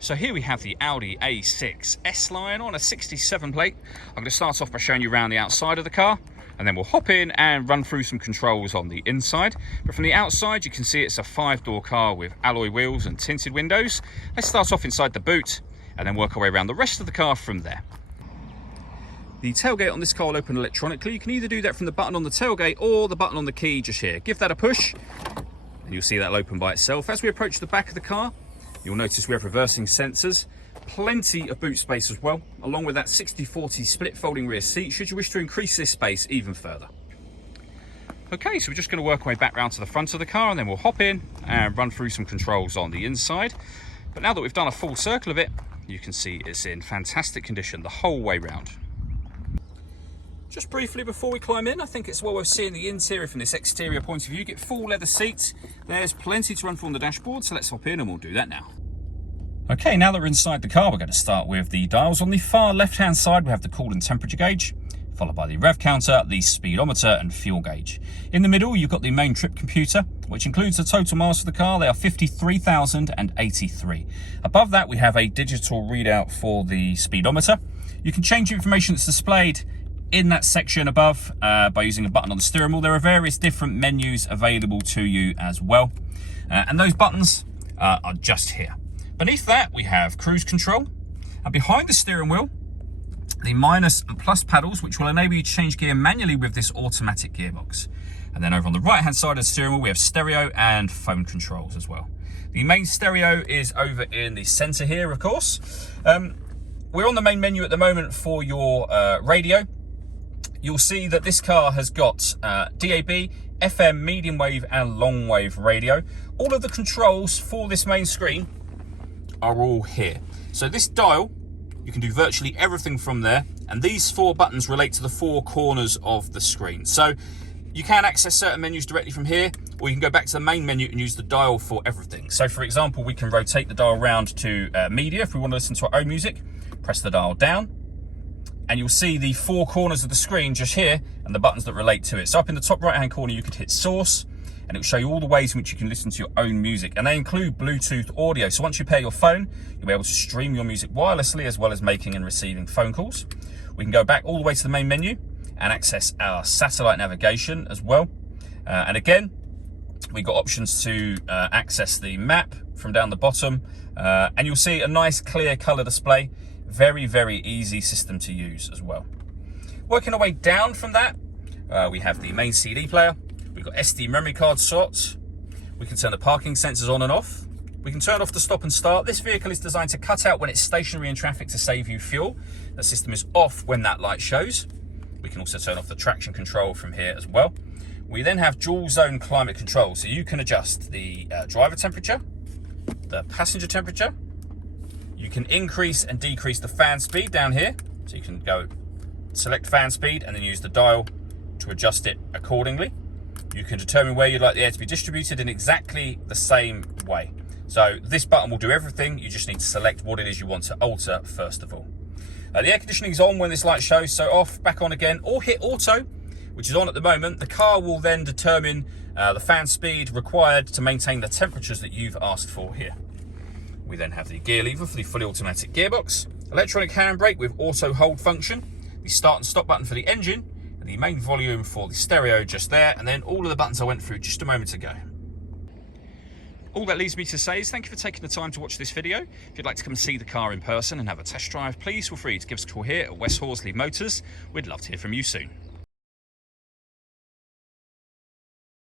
So here we have the Audi A6 S-Line on a 67 plate. I'm going to start off by showing you around the outside of the car, and then we'll hop in and run through some controls on the inside. But from the outside, you can see it's a 5-door car with alloy wheels and tinted windows. Let's start off inside the boot and then work our way around the rest of the car from there. The tailgate on this car will open electronically. You can either do that from the button on the tailgate or the button on the key just here. Give that a push and you'll see that'll open by itself. As we approach the back of the car, you'll notice we have reversing sensors, plenty of boot space as well, along with that 60/40 split folding rear seat, should you wish to increase this space even further. Okay, so we're just going to work our way back round to the front of the car, and then we'll hop in and run through some controls on the inside. But now that we've done a full circle of it, you can see it's in fantastic condition the whole way round. Just briefly before we climb in, I think it's well worth seeing the interior from this exterior point of view. Get full leather seats. There's plenty to run through on the dashboard, so let's hop in and we'll do that now. Okay, now that we're inside the car, we're going to start with the dials. On the far left-hand side, we have the cool and temperature gauge, followed by the rev counter, the speedometer and fuel gauge. In the middle, you've got the main trip computer, which includes the total miles for the car. They are 53,083. Above that, we have a digital readout for the speedometer. You can change the information that's displayed in that section above by using a button on the steering wheel. There are various different menus available to you as well. And those buttons are just here. Beneath that, we have cruise control. And behind the steering wheel, the minus and plus paddles, which will enable you to change gear manually with this automatic gearbox. And then over on the right-hand side of the steering wheel, we have stereo and phone controls as well. The main stereo is over in the center here, of course. We're on the main menu at the moment for your radio. You'll see that this car has got DAB, FM, medium wave and long wave radio. All of the controls for this main screen are all here. So this dial, you can do virtually everything from there, and these 4 buttons relate to the 4 corners of the screen. So you can access certain menus directly from here, or you can go back to the main menu and use the dial for everything. So for example, we can rotate the dial around to media. If we want to listen to our own music, press the dial down, and you'll see the 4 corners of the screen just here and the buttons that relate to it. So up in the top right hand corner, you could hit source, and it will show you all the ways in which you can listen to your own music. And they include Bluetooth audio. So once you pair your phone, you'll be able to stream your music wirelessly as well as making and receiving phone calls. We can go back all the way to the main menu and access our satellite navigation as well. And again, we've got options to access the map from down the bottom. And you'll see a nice clear color display. Very, very easy system to use as well. Working our way down from that, we have the main CD player. We've got SD memory card slots. We can turn the parking sensors on and off. We can turn off the stop and start. This vehicle is designed to cut out when it's stationary in traffic to save you fuel. The system is off when that light shows. We can also turn off the traction control from here as well. We then have dual zone climate control. So you can adjust the driver temperature, the passenger temperature. You can increase and decrease the fan speed down here. So you can go select fan speed and then use the dial to adjust it accordingly. You can determine where you'd like the air to be distributed in exactly the same way. So this button will do everything. You just need to select what it is you want to alter first of all. The air conditioning is on when this light shows, so off, back on again, or hit auto, which is on at the moment. The car will then determine the fan speed required to maintain the temperatures that you've asked for here. We then have the gear lever for the fully automatic gearbox, electronic handbrake with auto hold function, the start and stop button for the engine, the main volume for the stereo just there, and then all of the buttons I went through just a moment ago. All that leaves me to say is thank you for taking the time to watch this video. If you'd like to come and see the car in person and have a test drive, please feel free to give us a call here at West Horsley Motors. We'd love to hear from you soon.